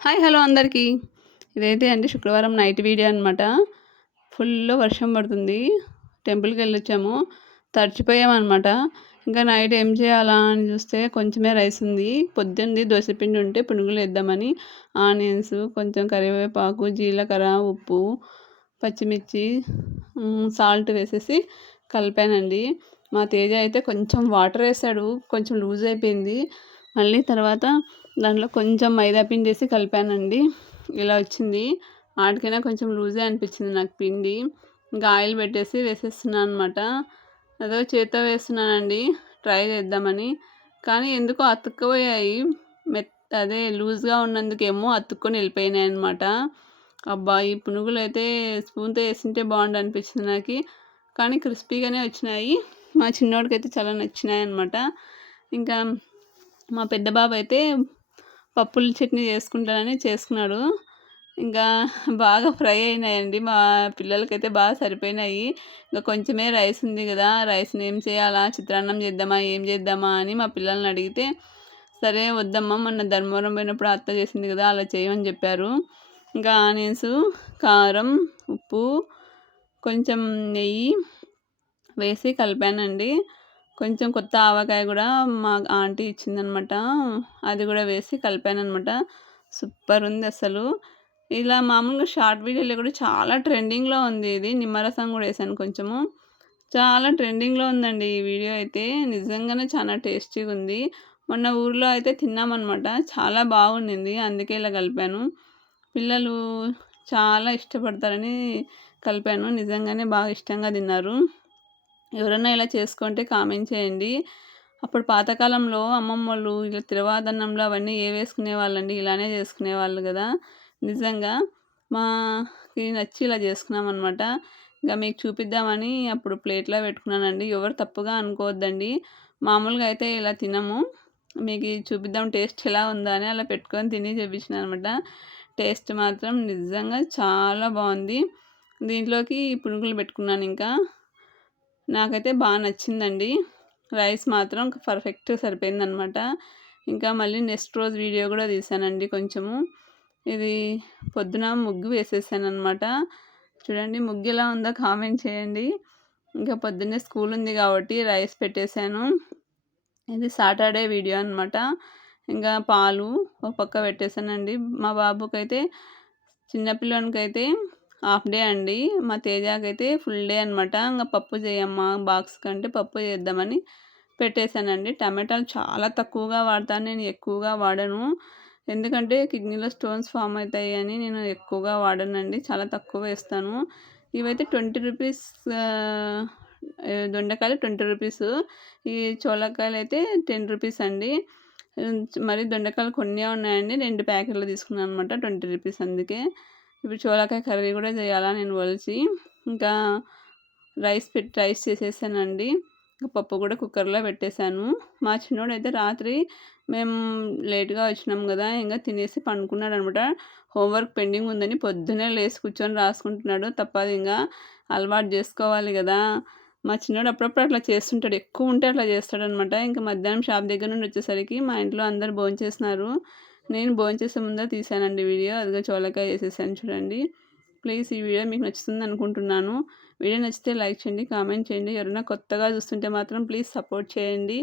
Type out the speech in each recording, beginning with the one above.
Hi hello అందరికీ. ఇదైతే అండి శుక్రవారం నైట్ వీడియో అనమాట ఫుల్ వర్షం పడుతుంది. టెంపుల్కి వెళ్ళొచ్చాము. తడిచిపోయామన్నమాట ఇంకా నైట్ ఏం చేయాలా అని చూస్తే కొంచెమే రైస్ ఉంది. పొద్దున్నది దోశపిండి ఉంటే పునుగులు వేద్దామని ఆనియన్స్ కొంచెం కరివేపాకు జీలకర్ర ఉప్పు పచ్చిమిర్చి సాల్ట్ వేసేసి కలిపానండి. మా తేజ అయితే కొంచెం వాటర్ వేసాడు. కొంచెం లూజ్ అయిపోయింది. మళ్ళీ తర్వాత దాంట్లో కొంచెం మైదా పిండి వేసి కలిపానండి. ఇలా వచ్చింది. ఆడికైనా కొంచెం లూజే అనిపించింది నాకు పిండి. ఇంకా ఆయిల్ పెట్టేసి వేసేస్తున్నాను అనమాట అదో చేత్తో వేస్తున్నానండి. ట్రై చేద్దామని. కానీ ఎందుకో అతుక్కుపోయాయి. మెత్త అదే లూజ్గా ఉన్నందుకేమో అతుక్కొని వెళ్ళిపోయినాయి అనమాట అబ్బా ఈ పునుగులు అయితే స్పూన్తో వేసింటే బాగుండు అనిపించింది నాకు. కానీ క్రిస్పీగానే వచ్చినాయి. మా చిన్నోడికి అయితే చాలా నచ్చినాయి అనమాట ఇంకా మా పెద్ద బాబు అయితే పప్పుల చట్నీ చేసుకుంటానని చేసుకున్నాడు. ఇంకా బాగా ఫ్రై అయినాయండి. మా పిల్లలకైతే బాగా సరిపోయినాయి. ఇంకా కొంచెమే రైస్ ఉంది కదా రైస్ని ఏం చేయాలా చిత్రాన్నం చేద్దామా ఏం చేద్దామా అని మా పిల్లల్ని అడిగితే సరే వద్దమ్మా మొన్న ధర్మవరం పోయినప్పుడు అత్త చేసింది కదా అలా చేయమని చెప్పారు. ఇంకా ఆనియన్స్ కారం ఉప్పు కొంచెం నెయ్యి వేసి కలిపానండి. కొంచెం కొత్త ఆవకాయ కూడా మా ఆంటీ ఇచ్చిందనమాట. అది కూడా వేసి కలిపాను అనమాట సూపర్ ఉంది అసలు. ఇలా మామూలుగా షార్ట్ వీడియోలో కూడా చాలా ట్రెండింగ్లో ఉంది ఇది. నిమ్మరసం కూడా వేసాను కొంచెము. చాలా ట్రెండింగ్లో ఉందండి ఈ వీడియో అయితే. నిజంగానే చాలా టేస్టీగా ఉంది. మొన్న ఊర్లో అయితే తిన్నామన్నమాట చాలా బాగుండింది. అందుకే ఇలా కలిపాను. పిల్లలు చాలా ఇష్టపడతారని కలిపాను. నిజంగానే బాగా ఇష్టంగా తిన్నారు. ఎవరైనా ఇలా చేసుకుంటే కామెంట్ చేయండి. అప్పుడు పాతకాలంలో అమ్మమ్మ వాళ్ళు ఇలా తిరవాదన్నంలో అవన్నీ ఏ వేసుకునే వాళ్ళండి? ఇలానే చేసుకునేవాళ్ళు కదా. నిజంగా మాకి నచ్చి ఇలా చేసుకున్నాం అనమాట ఇంకా మీకు చూపిద్దామని అప్పుడు ప్లేట్లో పెట్టుకున్నానండి. ఎవరు తప్పుగా అనుకోవద్దండి. మామూలుగా అయితే ఇలా తినము. మీకు చూపిద్దాం టేస్ట్ ఎలా ఉందా అని అలా పెట్టుకొని తిని చూపించిన అనమాట టేస్ట్ మాత్రం నిజంగా చాలా బాగుంది. దీంట్లోకి పునుగులు పెట్టుకున్నాను ఇంకా. నాకైతే బాగా నచ్చిందండి. రైస్ మాత్రం పర్ఫెక్ట్ సరిపోయిందనమాట. ఇంకా మళ్ళీ నెక్స్ట్ రోజు వీడియో కూడా తీసానండి కొంచెము. ఇది పొద్దున ముగ్గు వేసేసాను అనమాట చూడండి ముగ్గు ఎలా ఉందో కామెంట్ చేయండి. ఇంకా పొద్దున్నే స్కూల్ ఉంది కాబట్టి రైస్ పెట్టేశాను. ఇది సాటర్డే వీడియో అనమాట. ఇంకా పాలు ఒక పక్క పెట్టేశానండి. మా బాబుకైతే చిన్నపిల్లనికైతే హాఫ్ డే అండి. మా తేజాకైతే ఫుల్ డే అనమాట ఇంకా పప్పు చేయమ్మా బాక్స్ కంటే పప్పు చేద్దామని పెట్టేశానండి. టమాటాలు చాలా తక్కువగా వాడతాను. నేను ఎక్కువగా వాడను. ఎందుకంటే కిడ్నీలో స్టోన్స్ ఫామ్ అవుతాయి అని నేను ఎక్కువగా వాడనండి. చాలా తక్కువ వేస్తాను. ఇవైతే ట్వంటీ రూపీస్ దొండకాయలు ట్వంటీ రూపీస్. ఈ చోలకాయలు అయితే టెన్ రూపీస్ అండి. మరి దొండకాయలు కొన్ని ఉన్నాయండి. రెండు ప్యాకెట్లు తీసుకున్నాను అనమాట ట్వంటీ రూపీస్ అందుకే. ఇప్పుడు చోళకాయ కర్రీ కూడా చేయాలా నేను వలిచి ఇంకా రైస్ పెట్టి రైస్ చేసేసానండి. పప్పు కూడా కుక్కర్లో పెట్టేశాను. మా చిన్నోడు అయితే రాత్రి మేము లేట్గా వచ్చినాం కదా ఇంకా తినేసి పండుకున్నాడు అనమాట హోంవర్క్ పెండింగ్ ఉందని పొద్దునే లేచి కూర్చొని రాసుకుంటున్నాడు. తప్పదు ఇంకా అలవాటు చేసుకోవాలి కదా. మా చిన్నోడు అప్పుడప్పుడు అట్లా చేస్తుంటాడు. ఎక్కువ ఉంటే అట్లా చేస్తాడనమాట. ఇంకా మధ్యాహ్నం షాప్ దగ్గర నుండి వచ్చేసరికి మా ఇంట్లో అందరు భోంచేస్తున్నారు నేను భోంచేసే ముందే తీసానండి వీడియో. అదిగా చోలకాయ వేసేసాను చూడండి. ప్లీజ్ ఈ వీడియో మీకు నచ్చుతుంది అనుకుంటున్నాను. వీడియో నచ్చితే లైక్ చేయండి కామెంట్ చేయండి. ఎవరైనా కొత్తగా చూస్తుంటే మాత్రం ప్లీజ్ సపోర్ట్ చేయండి.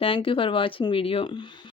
Thank you for watching video.